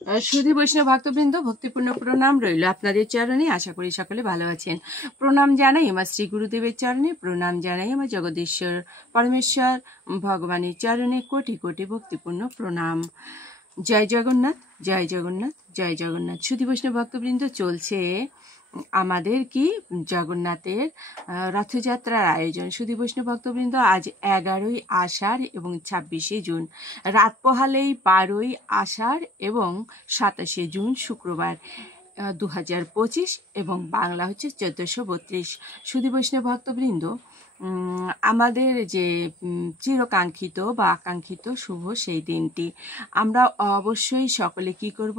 সুধী বৈষ্ণব ভক্তবৃন্দ, ভক্তিপূর্ণ প্রণাম রইল আপনাদের চরণে। আশা করি সকলে ভালো আছেন। প্রণাম জানাই আমার শ্রী গুরুদেবের চরণে, প্রণাম জানাই আমার জগদীশ্বর পরমেশ্বর ভগবানের চরণে কোটি কোটি ভক্তিপূর্ণ প্রণাম। জয় জগন্নাথ, জয় জগন্নাথ, জয় জগন্নাথ। সুধী বৈষ্ণব ভক্তবৃন্দ, চলছে আমাদের কি জগন্নাথের রথযাত্রার আয়োজন। সুধী বৈষ্ণব ভক্তবৃন্দ, আজ 11ই আষাঢ় এবং 26শে জুন, রাত পোহালেই 12ই আষাঢ় এবং 27শে জুন শুক্রবার 2025 এবং বাংলা হচ্ছে 1432। সুধী বৈষ্ণব ভক্তবৃন্দ, আমাদের যে চিরকাঙ্ক্ষিত বা আকাঙ্ক্ষিত শুভ সেই দিনটি, আমরা অবশ্যই সকলে কি করব?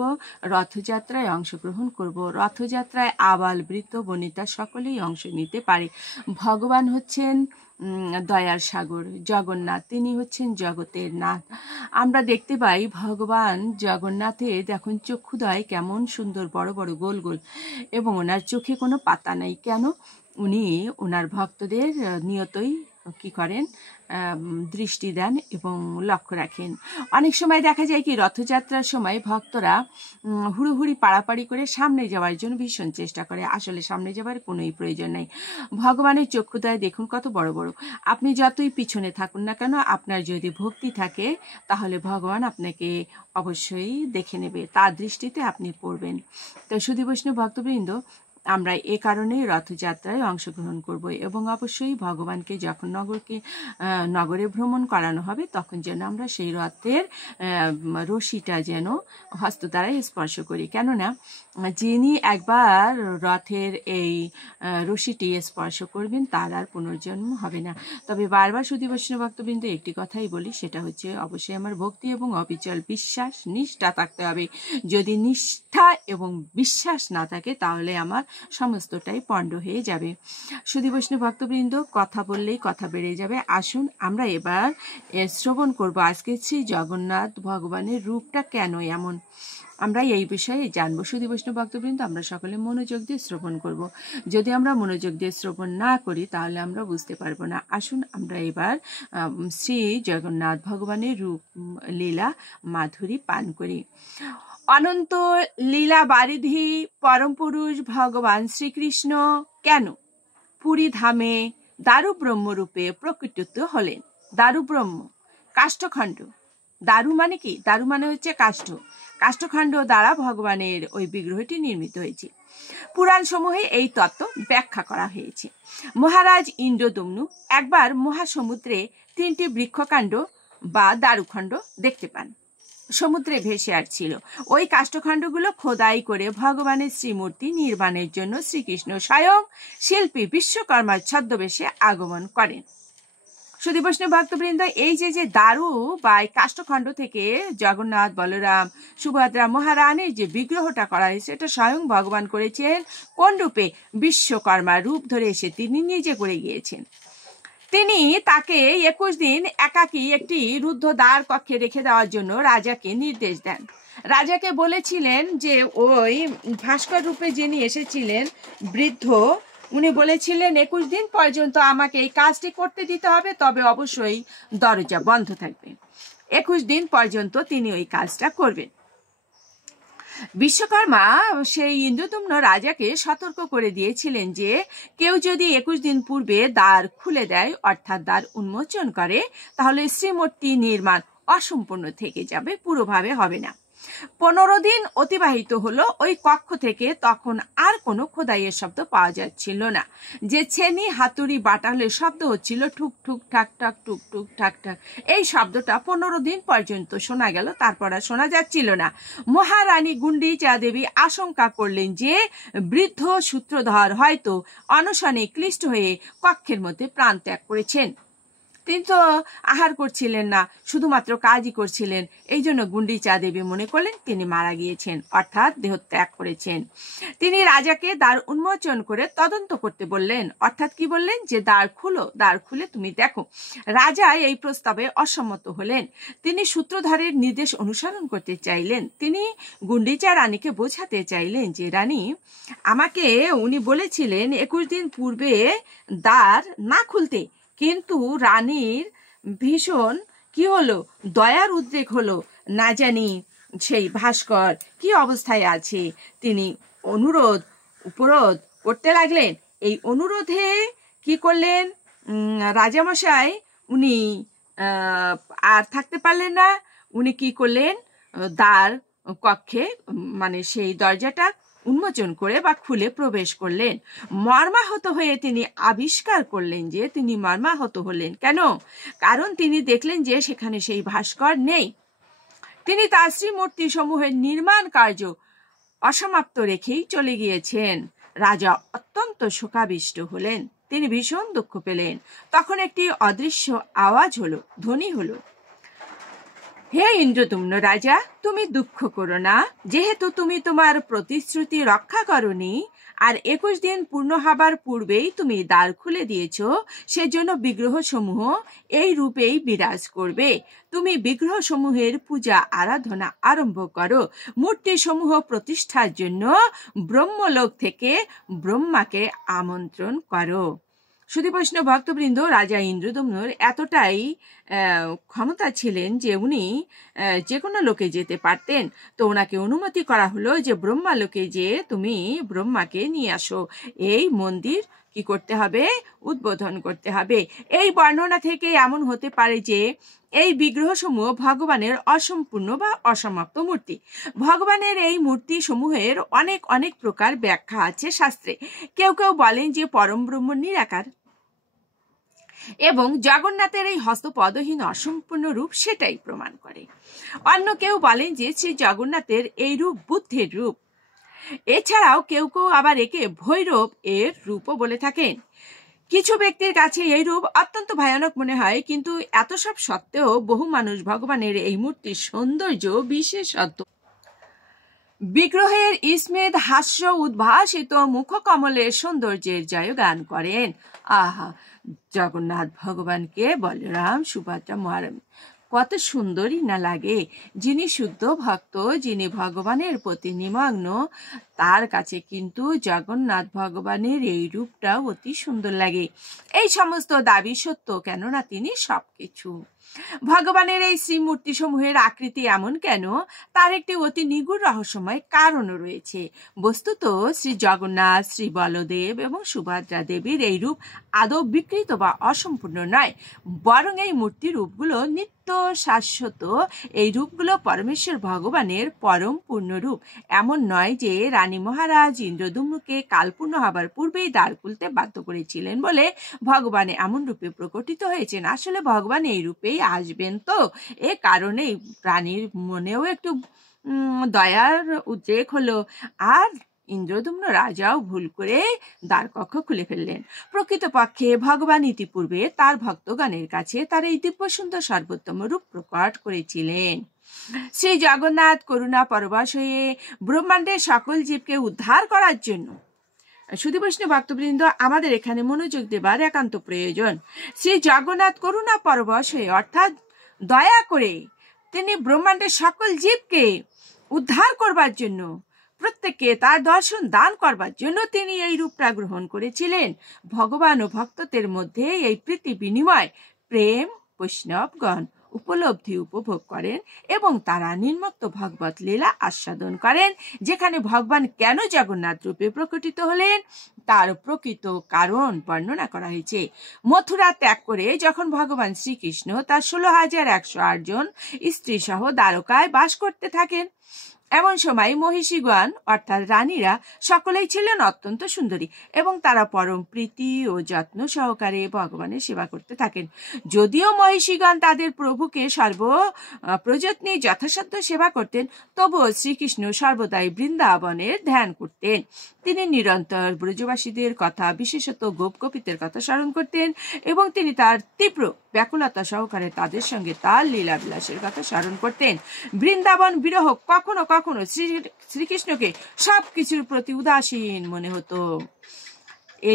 রথযাত্রায় অংশগ্রহণ করব। রথযাত্রায় আবাল বৃদ্ধ বনিতা সকলেই অংশ নিতে পারে। ভগবান হচ্ছেন দয়ার সাগর জগন্নাথ, তিনি হচ্ছেন জগতের নাথ। আমরা দেখতে পাই ভগবান জগন্নাথের দেখুন চক্ষুদয় কেমন সুন্দর, বড় বড় গোল গোল, এবং ওনার চোখে কোনো পাতা নেই। কেন? উনি ওনার ভক্তদের নিয়তই কি করেন? দৃষ্টি দেন এবং লক্ষ্য রাখেন। অনেক সময় দেখা যায় কি রথযাত্রার সময় ভক্তরা হুড়োহুড়ি পাড়াপাড়ি করে সামনে যাওয়ার জন্য ভীষণ চেষ্টা করে। আসলে সামনে যাওয়ার কোনোই প্রয়োজন নেই। ভগবানের চক্ষুদয় দেখুন কত বড় বড়। আপনি যতই পিছনে থাকুন না কেন, আপনার যদি ভক্তি থাকে তাহলে ভগবান আপনাকে অবশ্যই দেখে নেবে, তার দৃষ্টিতে আপনি পড়বেন। তো সুধী বৈষ্ণব ভক্তবৃন্দ, আমরা এ কারণেই রথযাত্রায় অংশগ্রহণ করব এবং অবশ্যই ভগবানকে যখন নগরে ভ্রমণ করানো হবে তখন যেন আমরা সেই রথের রশিটা যেন হস্ত দ্বারাই স্পর্শ করি। কেননা যিনি একবার রথের এই রশিটি স্পর্শ করবেন তার আর পুনর্জন্ম হবে না। তবে বারবার সুধী বৈষ্ণব ভক্তবৃন্দ একটি কথাই বলি, সেটা হচ্ছে অবশ্যই আমার ভক্তি এবং অবিচল বিশ্বাস নিষ্ঠা থাকতে হবে। যদি নিষ্ঠা এবং বিশ্বাস না থাকে তাহলে আমার সমস্তটাই পণ্ড হয়ে যাবে। সুধী বৈষ্ণব ভক্তবৃন্দ, কথা বললেই কথা বেড়ে যাবে। আসুন আমরা এবার শ্রবণ করব আজকে শ্রী জগন্নাথ ভগবানের রূপটা কেন এমন, আমরা এই বিষয়ে জানবো। সুধী বৈষ্ণব ভক্তবৃন্দ, আমরা সকলে মনোযোগ দিয়ে শ্রবণ করব। যদি আমরা মনোযোগ দিয়ে শ্রবণ না করি তাহলে আমরা বুঝতে পারবো না। আসুন আমরা এবার শ্রী জগন্নাথ ভগবানের রূপ লীলা মাধুরী পান করি। অনন্ত লীলা বারিধি পরম পুরুষ ভগবান শ্রীকৃষ্ণ কেন পুরী ধামে দারু ব্রহ্মরূপে প্রকটিত হলেন? দারু ব্রহ্ম, কাষ্ঠখণ্ড। দারু মানে কি? দারু মানে হচ্ছে কাষ্ঠ। কাষ্ঠখণ্ড দ্বারা ভগবানের ওই বিগ্রহটি নির্মিত হয়েছে। পুরাণ সমূহে এই তত্ত্ব ব্যাখ্যা করা হয়েছে। মহারাজ ইন্দ্রদম্নু একবার মহাসমুদ্রে 3টি বৃক্ষকাণ্ড বা দারুখণ্ড দেখতে পান। সমুদ্রে ভেসে আসছিল। ওই কাষ্ঠখণ্ডগুলো খোদাই করে ভগবানের শ্রীমূর্তি নির্মাণের জন্য শ্রীকৃষ্ণ স্বয়ং শিল্পী বিশ্বকর্মার ছদ্মবেশে আগমন করেন। সুধী বৈষ্ণব ভক্তবৃন্দ, এই যে দারু বা কাষ্ঠখণ্ড থেকে জগন্নাথ, বলরাম, সুভদ্রা, মহারানীর যে বিগ্রহটা করা হয়েছে, এটা স্বয়ং ভগবান করেছেন। কোন রূপে? বিশ্বকর্মা রূপ ধরে এসে তিনি নিজে করে গিয়েছেন। তিনি তাকে 21 দিন একাকী একটি রুদ্ধ দ্বার কক্ষে রেখে দেওয়ার জন্য রাজাকে নির্দেশ দেন। রাজাকে বলেছিলেন যে ওই ভাস্কর রূপে যিনি এসেছিলেন বৃদ্ধ, উনি বলেছিলেন 21 দিন পর্যন্ত আমাকে এই কাজটি করতে দিতে হবে, তবে অবশ্যই দরজা বন্ধ থাকবে। 21 দিন পর্যন্ত তিনি ওই কাজটা করবেন। বিশ্বকর্মা সেই ইন্দ্রদম্ন রাজাকে সতর্ক করে দিয়েছিলেন যে কেউ যদি 21 দিন পূর্বে দ্বার খুলে দেয়, অর্থাৎ দ্বার উন্মোচন করে, তাহলে শ্রীমূর্তি নির্মাণ অসম্পূর্ণ থেকে যাবে, পুরোভাবে হবে না। 15 দিন অতিবাহিত হলো ওই কক্ষ থেকে, তখন আর কোনো খোদাইয়ের শব্দ পাওয়া যাচ্ছিল না। যে ছেনি হাতুড়ি বাটালের শব্দ হচ্ছিল ঠুক ঠুক ঠাক ঠাক, টুক টুক ঠাক ঠাক, এই শব্দটা 15 দিন পর্যন্ত শোনা গেল, তারপর আর শোনা যাচ্ছিল না। মহারানী গুন্ডিচা দেবী আশঙ্কা করলেন যে বৃদ্ধ সূত্রধর হয়তো অনশনে ক্লিষ্ট হয়ে কক্ষের মধ্যে প্রাণ ত্যাগ করেছেন। তিনি তো আহার করছিলেন না, শুধুমাত্র কাজই করছিলেন। এই জন্য গুন্ডিচা দেবী মনে করলেন তিনি মারা গিয়েছেন, অর্থাৎ দেহত্যাগ করেছেন। তিনি রাজাকে দ্বার উন্মোচন করে তদন্ত করতে বললেন। অর্থাৎ কি বললেন? যে দ্বার খুলো, দ্বার খুলে তুমি দেখো। রাজা এই প্রস্তাবে অসম্মত হলেন। তিনি সূত্রধারের নির্দেশ অনুসরণ করতে চাইলেন। তিনি গুন্ডিচা রানীকে বোঝাতে চাইলেন যে রানী, আমাকে উনি বলেছিলেন 21 দিন পূর্বে দ্বার না খুলতে, কিন্তু রানীর ভীষণ কি হলো? দয়ার উদ্রেক হলো। না জানি সেই ভাস্কর কি অবস্থায় আছে তিনি উপরোধ করতে লাগলেন। এই অনুরোধে কি করলেন রাজামশাই, উনি আর থাকতে পারলেন না। উনি কি করলেন, দ্বার কক্ষে মানে সেই দরজাটা উন্মোচন করে বা খুলে প্রবেশ করলেন। মর্মাহত হয়ে তিনি আবিষ্কার করলেন যে তিনি মর্মাহত হলেন কেন? কারণ তিনি দেখলেন যে সেখানে সেই ভাস্কর নেই। তিনি তার শ্রীমূর্তি সমূহের নির্মাণ কার্য অসমাপ্ত রেখেই চলে গিয়েছেন। রাজা অত্যন্ত শোকাবিষ্ট হলেন, তিনি ভীষণ দুঃখ পেলেন। তখন একটি অদৃশ্য আওয়াজ হলো, ধ্বনি হলো, হে ইন্দ্রদুম্ন রাজা, তুমি দুঃখ করো না, যেহেতু তুমি তোমার প্রতিশ্রুতি রক্ষা করনি আর 21 দিন পূর্ণ হবার পূর্বেই তুমি দ্বার খুলে দিয়েছ, সেজন্য বিগ্রহ সমূহ এই রূপেই বিরাজ করবে। তুমি বিগ্রহ সমূহের পূজা আরাধনা আরম্ভ করো। মূর্তি সমূহ প্রতিষ্ঠার জন্য ব্রহ্মলোক থেকে ব্রহ্মাকে আমন্ত্রণ করো। সুধী বৈষ্ণব ভক্তবৃন্দ, রাজা ইন্দ্রদম্নর এতটাই ক্ষমতা ছিলেন যে উনি যে কোনো লোকে যেতে পারতেন। তো ওনাকে অনুমতি করা হলো যে ব্রহ্মা লোকে যে তুমি ব্রহ্মাকে নিয়ে আসো, এই মন্দির কি করতে হবে, উদ্বোধন করতে হবে। এই বর্ণনা থেকে এমন হতে পারে যে এই বিগ্রহ সমূহ ভগবানের অসম্পূর্ণ বা অসমাপ্ত মূর্তি। ভগবানের এই মূর্তি সমূহের অনেক অনেক প্রকার ব্যাখ্যা আছে শাস্ত্রে। কেউ কেউ বলেন যে পরম ব্রহ্ম নিরাকার এবং জগন্নাথের এই হস্তপদহীন অসম্পূর্ণ রূপ সেটাই প্রমাণ করে। অন্য কেউ বলেন যে শ্রী জগন্নাথের এই রূপ বুদ্ধের রূপ। এছাড়াও কেউ কেউ আবার একে ভৈরব এর রূপও বলে থাকেন। কিছু ব্যক্তির কাছে এই রূপ অত্যন্ত ভয়ানক মনে হয়, কিন্তু এত সব সত্ত্বেও বহু মানুষ ভগবানের এই মূর্তির সৌন্দর্য, বিশেষত্ব, বিগ্রহের স্মিত হাস্য উদ্ভাসিত মুখকমলের সৌন্দর্যের জয়গান করেন। আহা, জগন্নাথ ভগবানকে বলরাম সুভদ্রা মহারানী কত সুন্দরই না লাগে। যিনি শুদ্ধ ভক্ত, যিনি ভগবানের প্রতি নিমগ্ন, তার কাছে কিন্তু জগন্নাথ ভগবানের এই রূপটা অতি সুন্দর লাগে। এই সমস্ত দাবি সত্য, কেননা তিনি সবকিছু। ভগবানের এই শ্রীমূর্তি সমূহের আকৃতি এমন কেন, তার একটি অতি নিগুড় রহস্যময় কারণও রয়েছে। বস্তুত শ্রী জগন্নাথ, শ্রী বলদেব এবং সুভদ্রা দেবীর এই রূপ আদৌ বিকৃত বা অসম্পূর্ণ নয়, বরং এই মূর্তি রূপগুলো নিত্য শাশ্বত। এই রূপগুলো পরমেশ্বর ভগবানের পরম পূর্ণ রূপ। এমন নয় যে রানী মহারাজ ইন্দ্রদুম্নকে কালপূর্ণ হবার পূর্বেই দ্বার খুলতে বাধ্য করেছিলেন বলে ভগবান এমন রূপে প্রকটিত হয়েছেন। আসলে ভগবান এই রূপেই আসবেন, তো এ কারণেই প্রাণীর মনেও একটু দয়ার উদ্রেক হলো, আর ইন্দ্রদুম্ন রাজাও ভুল করে দ্বারকক্ষ খুলে ফেললেন। প্রকৃতপক্ষে ভগবান ইতিপূর্বে তার ভক্তগণের কাছে তার এই দিব্য সুন্দর সর্বোত্তম রূপ প্রকট করেছিলেন। শ্রী জগন্নাথ করুণা পরবশ হয়ে ব্রহ্মাণ্ডের সকল জীবকে উদ্ধার করার জন্য, সুধী বৈষ্ণব ভক্তবৃন্দ, আমাদের এখানে মনোযোগ দেবার একান্ত প্রয়োজন। শ্রী জগন্নাথ করুণা পরবশ হয়ে, অর্থাৎ দয়া করে, তিনি ব্রহ্মাণ্ডের সকল জীবকে উদ্ধার করবার জন্য, প্রত্যেককে তার দর্শন দান করবার জন্য তিনি এই রূপটা গ্রহণ করেছিলেন। ভগবান ও ভক্তদের মধ্যে এই প্রীতি বিনিময়, প্রেম বৈষ্ণবগণ উপলব্ধি উপভোগ করেন এবং তারা নির্মুক্ত ভগবত লীলা আস্বাদন করেন। যেখানে ভগবান কেন জগন্নাথ রূপে প্রকটিত হলেন তার প্রকৃত কারণ বর্ণনা করা হয়েছে। মথুরা ত্যাগ করে যখন ভগবান শ্রীকৃষ্ণ তার 16,108 জন স্ত্রী সহ দ্বারকায় বাস করতে থাকেন, এমন সময় মহিষীগণ অর্থাৎ রানীরা সকলেই ছিলেন অত্যন্ত সুন্দরী এবং তারা পরম প্রীতি ও যত্ন সহকারে ভগবানের সেবা করতে থাকেন। যদিও মহিষীগণ তাদের প্রভুকে প্রযত্নে যথাসাধ্য সেবা করতেন, তবুও শ্রীকৃষ্ণ সর্বদাই বৃন্দাবনের ধ্যান করতেন। তিনি নিরন্তর ব্রজবাসীদের কথা, বিশেষত গোপগোপীদের কথা স্মরণ করতেন এবং তিনি তার তীব্র ব্যাকুলতা সহকারে তাদের সঙ্গে তার লীলাবিলাসের কথা স্মরণ করতেন। বৃন্দাবন বিরহ কখনো কখনো শ্রীকৃষ্ণকে সবকিছুর প্রতি উদাসীন মনে হতো।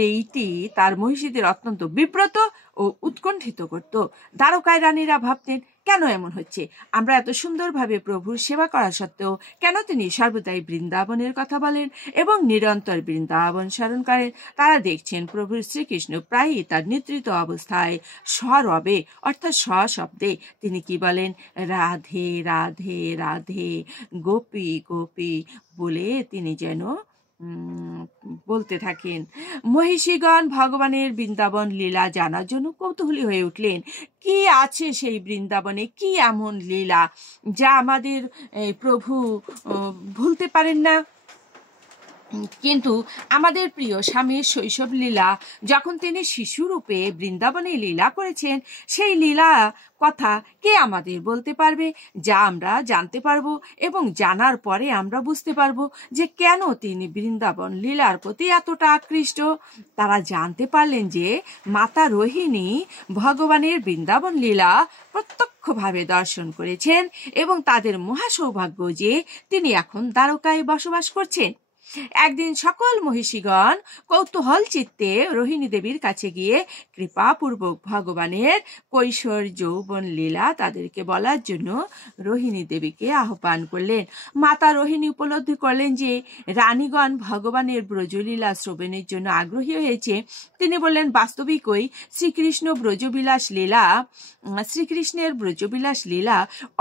এইটি তার মহিষীদের অত্যন্ত বিব্রত ও উৎকণ্ঠিত করত। দ্বারকায় রানীরা ভাবতেন, কেন এমন হচ্ছে? আমরা এত সুন্দরভাবে প্রভুর সেবা করা সত্ত্বেও কেন তিনি সর্বদাই বৃন্দাবনের কথা বলেন এবং নিরন্তর বৃন্দাবন স্মরণ করেন? তারা দেখছেন প্রভু শ্রীকৃষ্ণ প্রায়ই তার নিদ্রিত অবস্থায় স্বরবে অর্থাৎ সশব্দে তিনি কি বলেন? রাধে রাধে রাধে, গোপী গোপী বলে তিনি যেন বলতে থাকেন। মহিষীগণ ভগবানের বৃন্দাবন লীলা জানার জন্য কৌতূহলী হয়ে উঠলেন। কি আছে সেই বৃন্দাবনে, কি এমন লীলা যা আমাদের প্রভু ভুলতে পারেন না? কিন্তু আমাদের প্রিয় স্বামীর শৈশব লীলা, যখন তিনি শিশুরূপে বৃন্দাবনে লীলা করেছেন, সেই লীলা কথা কে আমাদের বলতে পারবে, যা আমরা জানতে পারবো এবং জানার পরে আমরা বুঝতে পারবো যে কেন তিনি বৃন্দাবন লীলার প্রতি এতটা আকৃষ্ট। তারা জানতে পারলেন যে মাতা রোহিণী ভগবানের বৃন্দাবন লীলা প্রত্যক্ষভাবে দর্শন করেছেন এবং তাদের মহাসৌভাগ্য যে তিনি এখন দ্বারকায় বসবাস করছেন। একদিন সকল মহিষীগণ কৌতূহল চিত্তে রোহিণী দেবীর কাছে গিয়ে কৃপাপূর্বক ভগবানের কৈশোর যৌবন লীলা তাদেরকে বলার জন্য রোহিণী দেবীকে আহ্বান করলেন। মাতা রোহিণী উপলব্ধি করলেন যে রানীগণ ভগবানের ব্রজলীলা শ্রবণের জন্য আগ্রহী হয়েছে। তিনি বললেন, বাস্তবিকই শ্রীকৃষ্ণের ব্রজবিলাস লীলা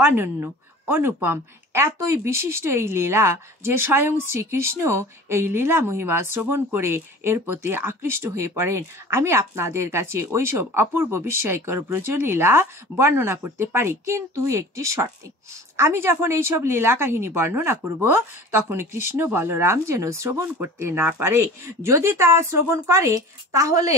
অনন্য, অনুপম, এতই বিশিষ্ট এই লীলা যে স্বয়ং শ্রীকৃষ্ণ এই লীলা মহিমা শ্রবণ করে এর প্রতি আকৃষ্ট হয়ে পড়েন। আমি আপনাদের কাছে ওইসব অপূর্ব বিস্ময়কর ব্রজলীলা বর্ণনা করতে পারি, কিন্তু একটি শর্তে। আমি যখন এইসব লীলা কাহিনী বর্ণনা করব তখন কৃষ্ণ বলরাম যেন শ্রবণ করতে না পারে। যদি তারা শ্রবণ করে তাহলে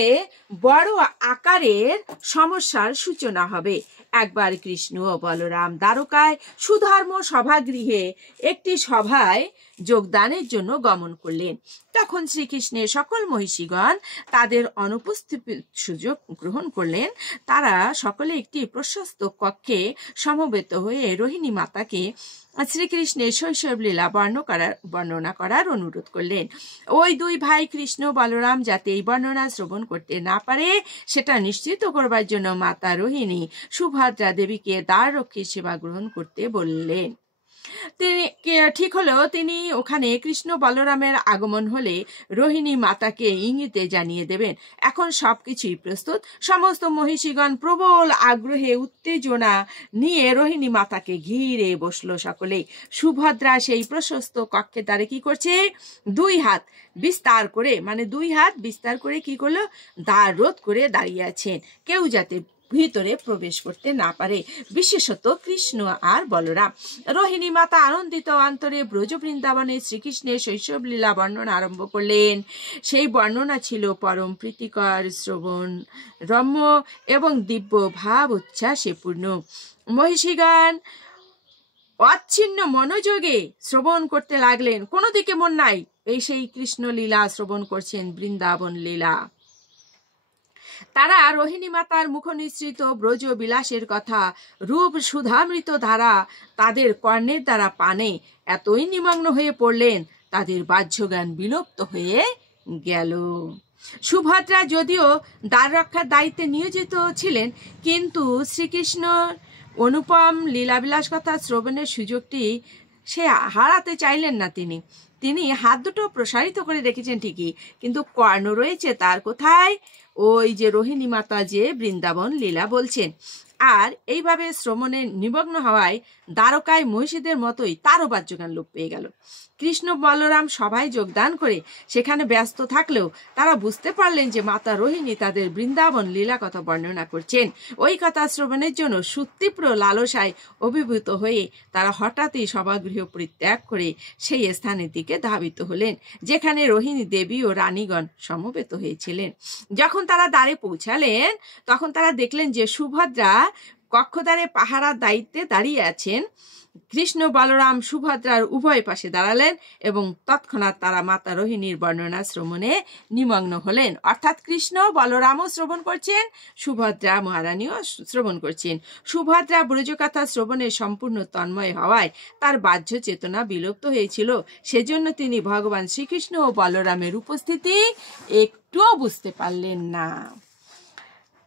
বড় আকারের সমস্যার সূচনা হবে। একবার কৃষ্ণ ও বলরাম দ্বারকায় সুধর্ম সভাগৃহে একটি সভায় যোগদানের জন্য গমন করলেন। তখন শ্রীকৃষ্ণের সকল মহিষীগণ তাদের অনুপস্থিতির সুযোগ গ্রহণ করলেন। তারা সকলে একটি প্রশস্ত কক্ষে সমবেত হয়ে রোহিণী মাতাকে শ্রীকৃষ্ণের শৈশব লীলা বর্ণনা করার অনুরোধ করলেন। ওই দুই ভাই কৃষ্ণ বলরাম যাতে এই বর্ণনা শ্রবণ করতে না পারে সেটা নিশ্চিত করবার জন্য মাতা রোহিণী সুভদ্রা দেবীকে দ্বাররক্ষীর সেবা গ্রহণ করতে বললেন। ঠিক হলো, তিনি ওখানে কৃষ্ণ বলরামের আগমন হলে রোহিণী মাতাকে ইঙ্গিতে জানিয়ে দেবেন। এখন সবকিছুই প্রস্তুত। সমস্ত মহিষীগণ প্রবল আগ্রহে উত্তেজনা নিয়ে রোহিণী মাতাকে ঘিরে বসলো সকলে। সুভদ্রা সেই প্রশস্ত কক্ষে দ্বারে কি করছে? দুই হাত বিস্তার করে কি করলো? দ্বার রোধ করে দাঁড়িয়ে আছেন, কেউ যাতে ভিতরে প্রবেশ করতে না পারে, বিশেষত কৃষ্ণ আর বলরাম। রোহিণী মাতা আনন্দিত অন্তরে ব্রজ বৃন্দাবনে শ্রীকৃষ্ণের শৈশব লীলা বর্ণনা আরম্ভ করলেন। সেই বর্ণনা ছিল পরম প্রীতিকর, শ্রবণ রম্য এবং দিব্য ভাব উচ্ছ্বাসে পূর্ণ। মহিষীগণ অচ্ছিন্ন মনোযোগে শ্রবণ করতে লাগলেন, কোনো দিকে মন নাই। এই সেই কৃষ্ণ লীলা শ্রবণ করছেন, বৃন্দাবন লীলা। তারা রোহিণী মাতার মুখ নিঃসৃত ব্রজ বিলাসের কথা, রূপ সুধামৃত ধারা তাদের কর্ণের দ্বারা পানে এতই নিমগ্ন হয়ে পড়লেন, তাদের বাহ্যজ্ঞান বিলুপ্ত হয়ে গেল। সুভদ্রা যদিও দ্বার রক্ষার দায়িত্বে নিয়োজিত ছিলেন, কিন্তু শ্রীকৃষ্ণ অনুপম লীলাবিলাস কথা শ্রবণের সুযোগটি সে হারাতে চাইলেন না। তিনি হাত দুটো প্রসারিত করে রেখেছেন ঠিকই, কিন্তু কর্ণ রয়েছে তার কোথায়? ওই যে রোহিণী মাতা যে বৃন্দাবন লীলা বলছেন। আর এইভাবে শ্রবণে নিমগ্ন হওয়ায় দ্বারকায় মহিষীদের মতোই তারও বাহ্যজ্ঞান লোপ পেয়ে গেল। কৃষ্ণ বলরাম সবাই যোগদান করে সেখানে ব্যস্ত থাকলেও তারা বুঝতে পারলেন যে মাতা রোহিণী তাদের বৃন্দাবন লীলা কথা বর্ণনা করছেন। ওই কথা শ্রবণের জন্য সুতীব্র লালসায় অভিভূত হয়ে তারা হঠাৎই সভাগৃহ পরিত্যাগ করে সেই স্থানের দিকে ধাবিত হলেন যেখানে রোহিণী দেবী ও রানীগণ সমবেত হয়েছিলেন। যখন তারা দ্বারে পৌঁছালেন তখন তারা দেখলেন যে সুভদ্রা কক্ষদ্বারে পাহারার দায়িত্বে দাঁড়িয়ে আছেন। কৃষ্ণ বলরাম সুভদ্রার উভয় পাশে দাঁড়ালেন এবং তৎক্ষণাৎ তারা মাতা রোহিণীর বর্ণনা শ্রবণে নিমগ্ন হলেন। অর্থাৎ কৃষ্ণ বলরামও শ্রবণ করছেন, সুভদ্রা মহারানীও শ্রবণ করছেন। সুভদ্রা ব্রজকথা শ্রবণে সম্পূর্ণ তন্ময় হওয়ায় তার বাহ্য চেতনা বিলুপ্ত হয়েছিল। সেজন্য তিনি ভগবান শ্রীকৃষ্ণ ও বলরামের উপস্থিতি একটুও বুঝতে পারলেন না।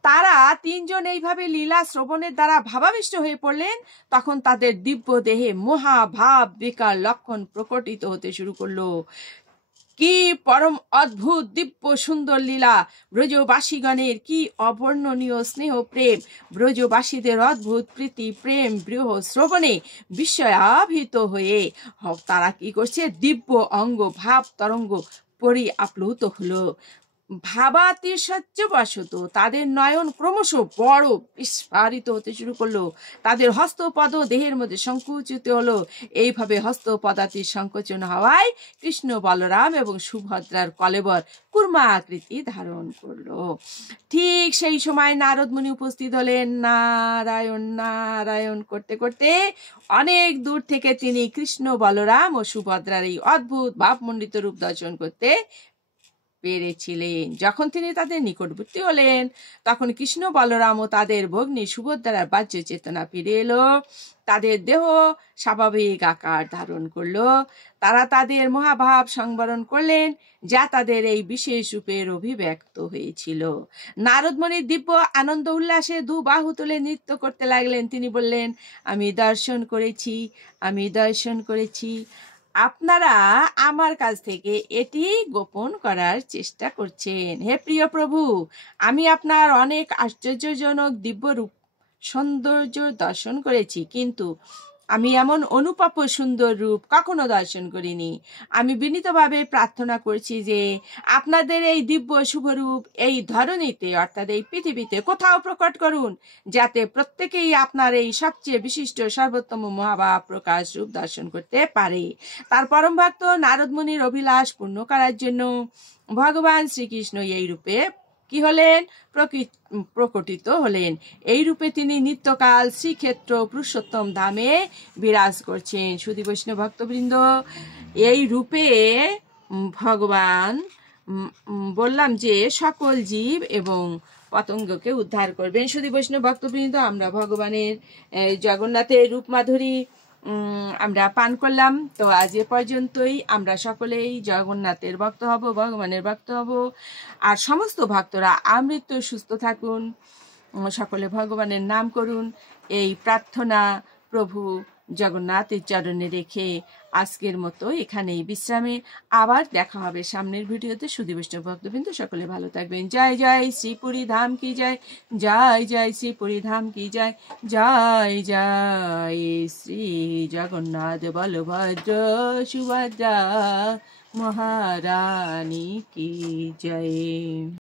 তারা তিনজন এইভাবে লীলা শ্রবণের দ্বারা ভাবাবিষ্ট হয়ে পড়লেন। তখন তাদের দিব্য দেহে মহাভাব বিকার লক্ষণ প্রকটিত হতে শুরু করলো। কি পরম অদ্ভুত দিব্য সুন্দর লীলা! ব্রজবাসীগণের কি অবর্ণনীয় স্নেহ প্রেম! ব্রজবাসীদের অদ্ভুত প্রীতি প্রেম বৃহ শ্রবণে বিস্ময়াভিত হয়ে তারা কি করছে, দিব্য অঙ্গ ভাব তরঙ্গ পরি আপ্লুত হলো। ভাবাতিশয্যবশত তাদের নয়ন ক্রমশ বড় বিস্ফারিত হতে শুরু করলো। তাদের হস্তপদ দেহের মধ্যে সংকুচিত হলো। এইভাবে হস্তপদাতির সংকোচন হওয়ায় কৃষ্ণ বলরাম এবং সুভদ্রার কলেবর কুর্মা আকৃতি ধারণ করলো। ঠিক সেই সময় নারদ মুনি উপস্থিত হলেন। নারায়ণ নারায়ণ করতে করতে অনেক দূর থেকে তিনি কৃষ্ণ বলরাম ও সুভদ্রার এই অদ্ভুত ভাবমণ্ডিত রূপ দর্শন করতে পেরেছিলেন। যখন তিনি তাদের নিকটবর্তী হলেন, তখন কৃষ্ণ বলরাম ও তাদের ভগ্নী সুভদ্রার বাহ্য চেতনা ফিরে এলো। তাদের দেহ স্বাভাবিক আকার ধারণ করলো। তারা তাদের মহাভাব সংবরণ করলেন, যা তাদের এই বিশেষ রূপের অভিব্যক্ত হয়েছিল। নারদমণির দিব্য আনন্দ উল্লাসে দু বাহু তুলে নৃত্য করতে লাগলেন। তিনি বললেন, আমি দর্শন করেছি, আমি দর্শন করেছি। আপনারা আমার কাছ থেকে এটি গোপন করার চেষ্টা করছেন। হে প্রিয় প্রভু, আমি আপনার অনেক আশ্চর্যজনক দিব্য রূপ সৌন্দর্য দর্শন করেছি, কিন্তু আমি এমন অনুপম সুন্দর রূপ কখনো দর্শন করিনি। আমি বিনীতভাবে প্রার্থনা করছি যে আপনাদের এই দিব্য শুভরূপ এই ধরনীতে অর্থাৎ এই পৃথিবীতে কোথাও প্রকট করুন, যাতে প্রত্যেকেই আপনার এই সবচেয়ে বিশিষ্ট সর্বোত্তম মহাভাব প্রকাশ রূপ দর্শন করতে পারে। তার পরম ভক্ত নারদ মুনির অভিলাষ পূর্ণ করার জন্য ভগবান শ্রীকৃষ্ণ এই রূপে কি হলেন, প্রকটিত হলেন। এই রূপে তিনি নিত্যকাল শ্রীক্ষেত্র পুরুষোত্তম ধামে বিরাজ করছেন। সুধী বৈষ্ণব ভক্তবৃন্দ, এই রূপে ভগবান বললাম যে সকল জীব এবং পতঙ্গকে উদ্ধার করবেন। সুধী বৈষ্ণব ভক্তবৃন্দ, আমরা ভগবানের জগন্নাথের রূপ মাধুরী আমরা পান করলাম। তো আজ এ পর্যন্তই। আমরা সকলেই জগন্নাথের ভক্ত হব, ভগবানের ভক্ত হব। আর সমস্ত ভক্তরা আমৃত্যু সুস্থ থাকুন, সকলে ভগবানের নাম করুন। এই প্রার্থনা প্রভু জগন্নাথের চরণে রেখে আজকের মতো এখানেই বিশ্রামে। আবার দেখা হবে সামনের ভিডিওতে। সুধী বৈষ্ণব ভক্তবৃন্দ, সকলে ভালো থাকবেন। জয় জয় শ্রীপুরী ধাম কি জয়, জয় জয় শ্রীপুরী ধাম কি জয়, জয় জয় শ্রী জগন্নাথ বলভদ্র সুভদ্রা মহারানী কি জয়।